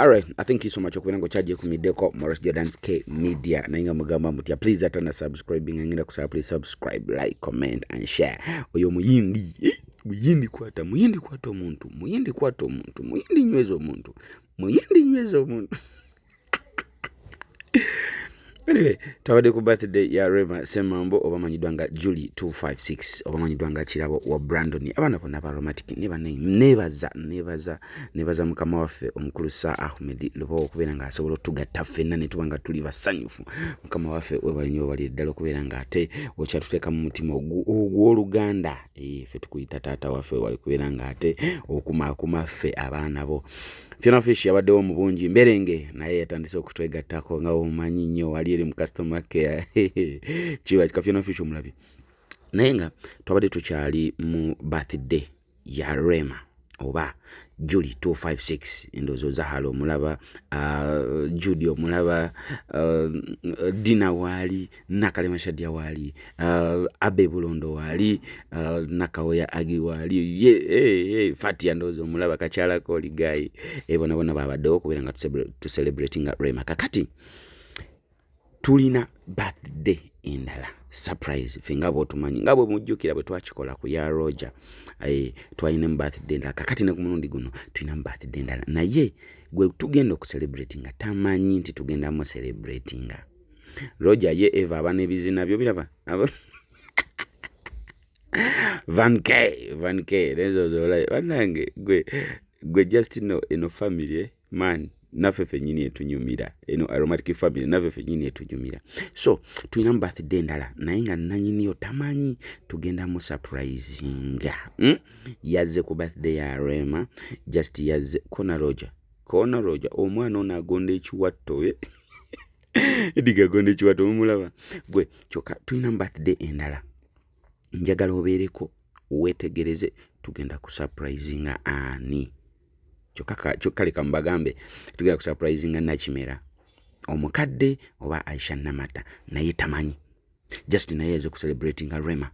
Alright, I thank you so much okubera ngo chaje ku Mideko Morris Jordan's K Media nainga mugamba mutia please atana subscribing ngenda kusaba please subscribe, like, comment and share. Oyo muyindi muyindi kwata omuntu muyindi nywezo omuntu Anyway, tawade ku birthday ya Rema Semambo obamanyidwa nga Julie 256 obamanyidwa nga Kirabo wa Brandon abana bona ba romantic nebaza mukama waffe omukulu Sir Ahmed Lubo okubera nga asobola tugatta ffenna ne tubanga tuli basanyufu mukama waffe webalinyo bali ddala okubera nga ate okyatuteeka mu mutima ogw'oluganda ffe tukuyita taata waffe wali kubera nga ate okumakuma ffe abaana bo Fiona Fish yabaddewo mu bungi mberenge naye yatandise okutwegattako nga omumanyi nnyo wali eri mu customer care kiba Fiona Fish omulabi naye nga twabadde tukyali mu birthday ya Rema oba Julie 256 endozo Zahalo mulaba Judy omulaba Dina wali Nakalema Shadia wali Abe Bulondo wali Nakaoya Agi wali Fatia ndozo mulaba Kachala Koli guy bona babaddewo kubera nga tu celebrating Rema kakati tulina birthday endala surprise fingabo tumanyi ngabo mujjukira bwe twakikola ku ya Roger twalina birthday endala kakati ne ku mulundi guno tulina birthday endala naye gwe tugenda okucelebrating tamanyi nti tugenda mu celebrating Roger ye Eva abane bizina byo biraba Van K lezo zola banange gwe just ino family man nafefe nyini etunyumira aromatic family nafefe nyini etunyumira so tulina birthday ndala naye nga nanyini yo tamanyi tugenda mu surprising yaze ku birthday ya Rema just yaze Kona Roger omwana ono agonda ekiwatto ediga agonda ekiwatto mumulaba gwe kyoka tulina birthday endala njagala obeereko wetegereze tugenda ku surprising ani Chokale kambagambe tugenda ku surprising Nakimera omukadde oba Aisha Namata naye tamanyi just naye ze ku celebrating Rema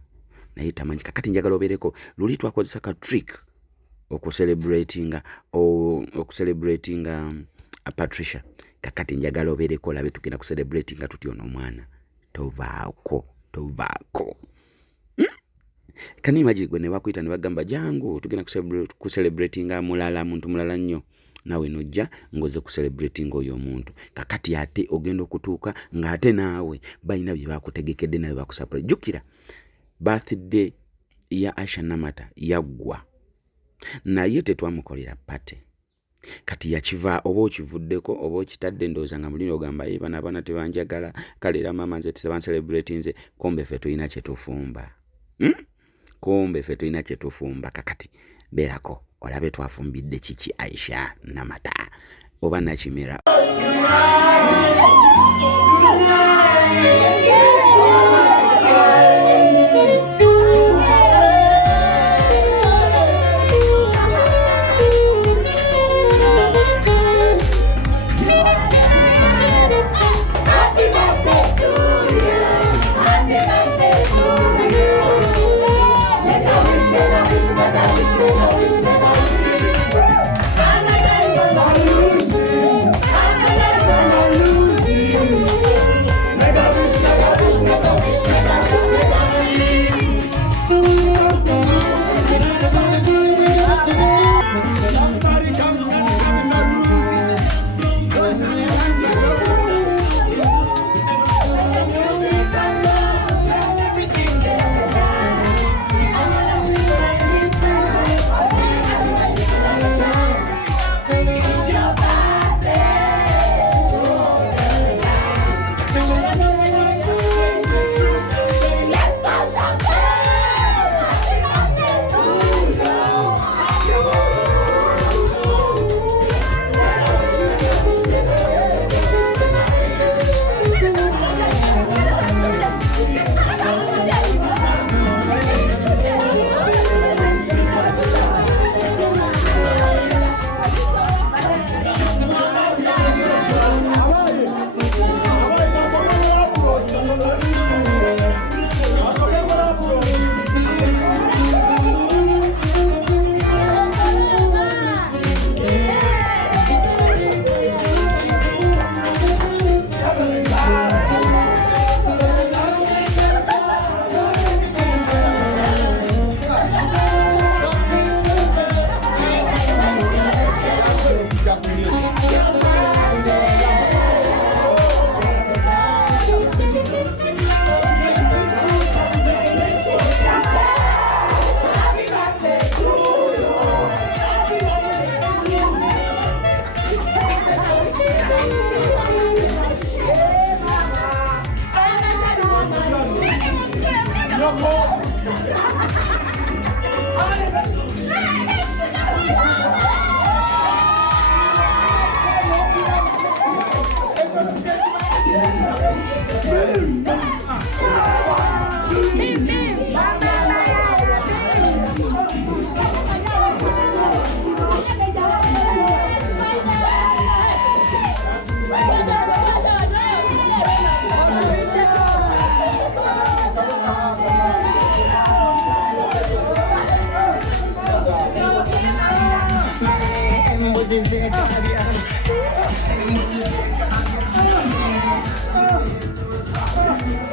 naye tamanyi kakati njagala obereko luli twakozesa ka trick oku celebrating Patricia kakati njagala obereko labe tugenda ku celebrating tuti ono mwana tovaako Can you imagine gwe ne bakuita ne bagamba jangu tugenda ku celebrating mulala muntu mulala nnyo nawe nojja ngoze ku celebrating oyo muntu kakati ate ogenda okutuuka ng'ate naawe balina bye bakutegekedde nawe bakusurprise jukira birthday ya Aisha Namata yaggwa naye tetwamukolera pate kati yakiva oba okivuddeko oba okitadde ndooza nga mulino ogamba bana tebanjagala kalera mama nze tebancelebrating nze kombe ffe tulina kye tufumba kakati berako olabe twafumbidde kiki Aisha Namata oba Nakimera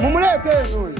Mumulete huyu.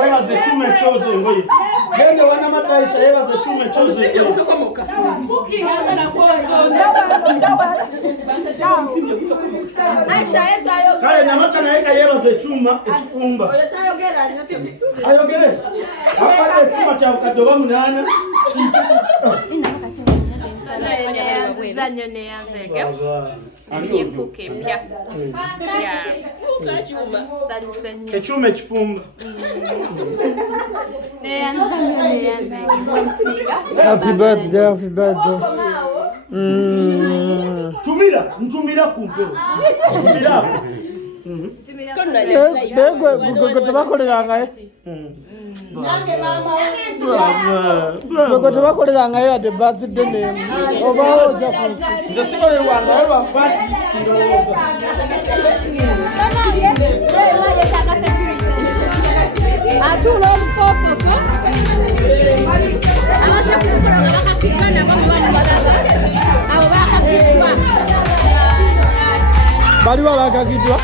Webaze chume chozo ngoye. Gende wana mataisha yebaze chume chozo. Kale na mata naika yebaze chuma ekifumba. Ayogere. Hapa chuma cha ukadoba munana. Echume kifumba. Happy birthday, happy birthday. Mtumira kumpe. Mtumira. Dego tubakolera ngaye. Nange mama Dego tubakolera ngaye at the birthday name. Oba oja ku. Nze sikole Rwanda lwa kwati. Atu lo popo. Ama waliwo abakagidwa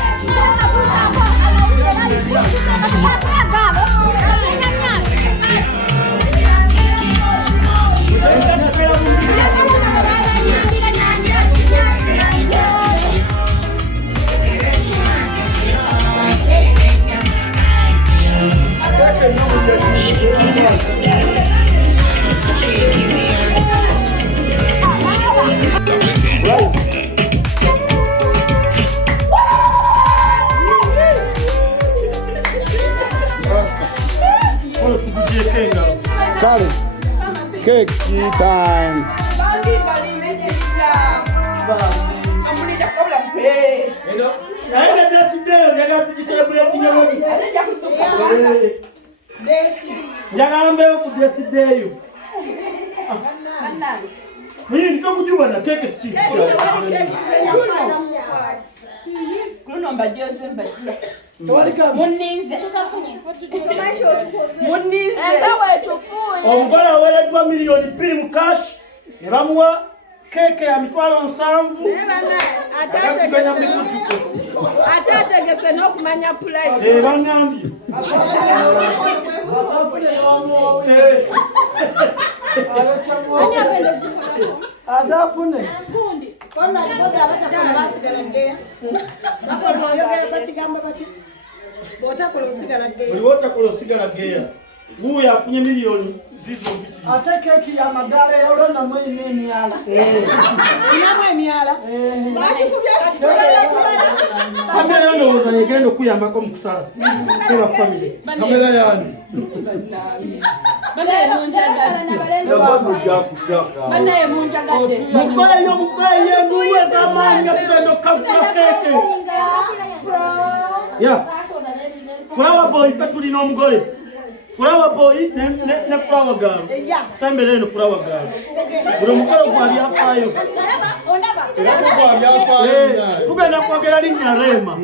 Kale, cake time. Njagambeyo ku birthday. Mimi nitokujua na keke si Kuno mbajoze mbatia. Munize. Munize. Ewe tufuye. Omukola weletwa milioni 2 mu cash. Ne bamuwa keke ya mitwalo 7. Atategese n'okumanya price. Bangambye. Adafune. Kona alipoza abatasoma basigala ngeya. Bakolo oyogera bakigamba bati. Botakola osigala ngeya. Buli wotakola osigala ngeya. Guya afunye milioni zizo biti. Ate keki ya madale olona mwine emyala. Inamwe emyala. Kamera ndowooza yegenda okuyambako mu kusala. Kuba family. Kamera yani. Mufeyo nduwe zamanga tugenda okukafula keke. Ya. Flower boy fe tulina omugole. Flower boy ne flower girl. Sembere no flower girl. Buli mukolo gwali afayo. Tugenda kwogera linnya Rema.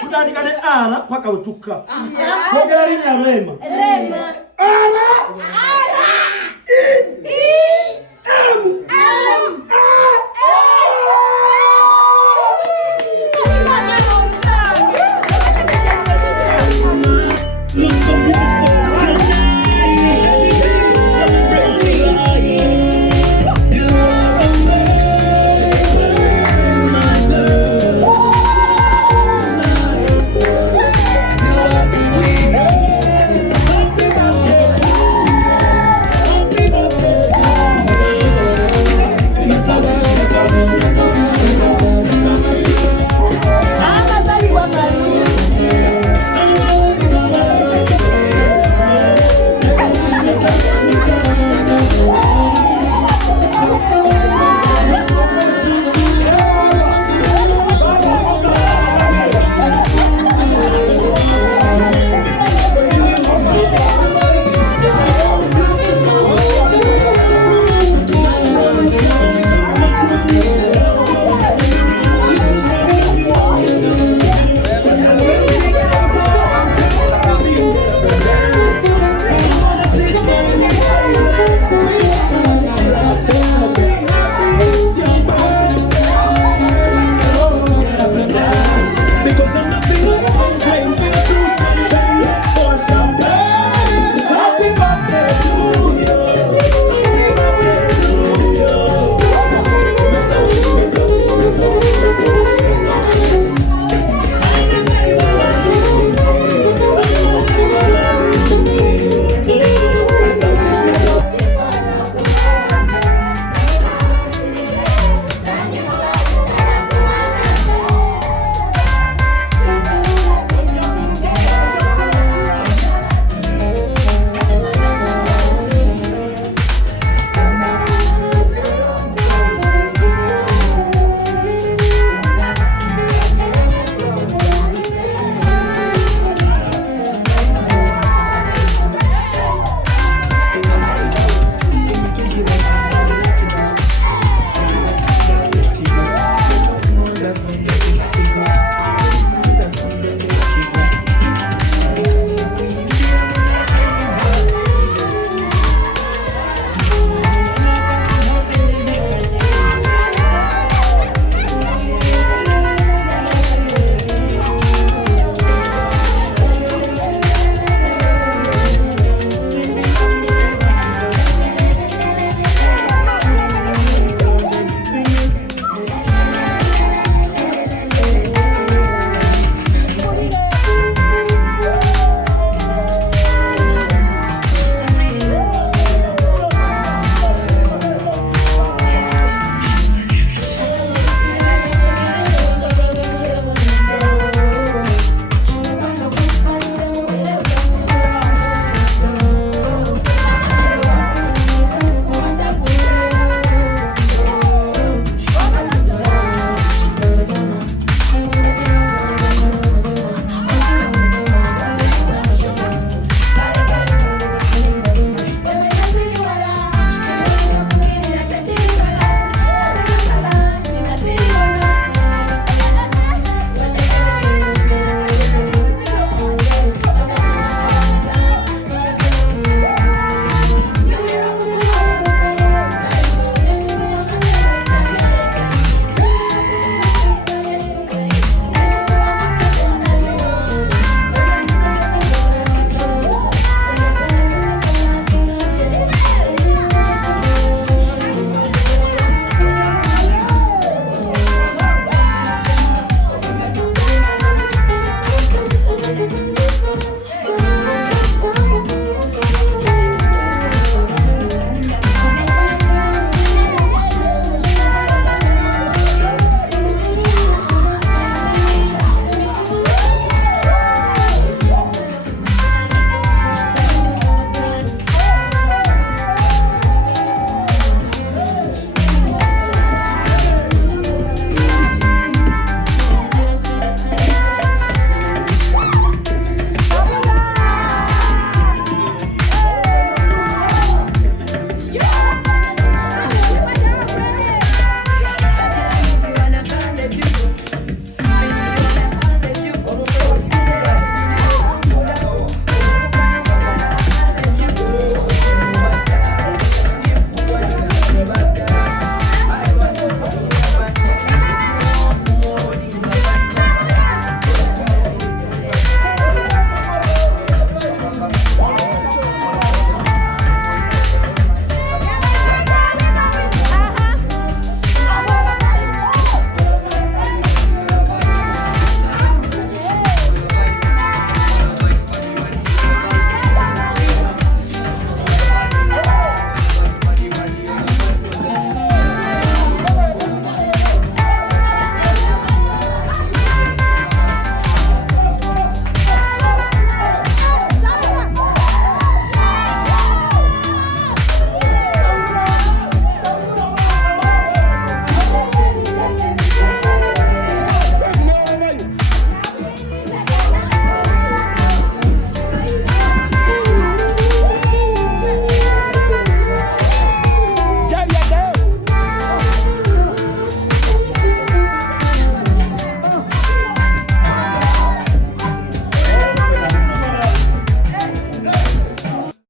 Tutandika ne ara paka wetuka. Kwogera linnya Rema. Rema. Ara.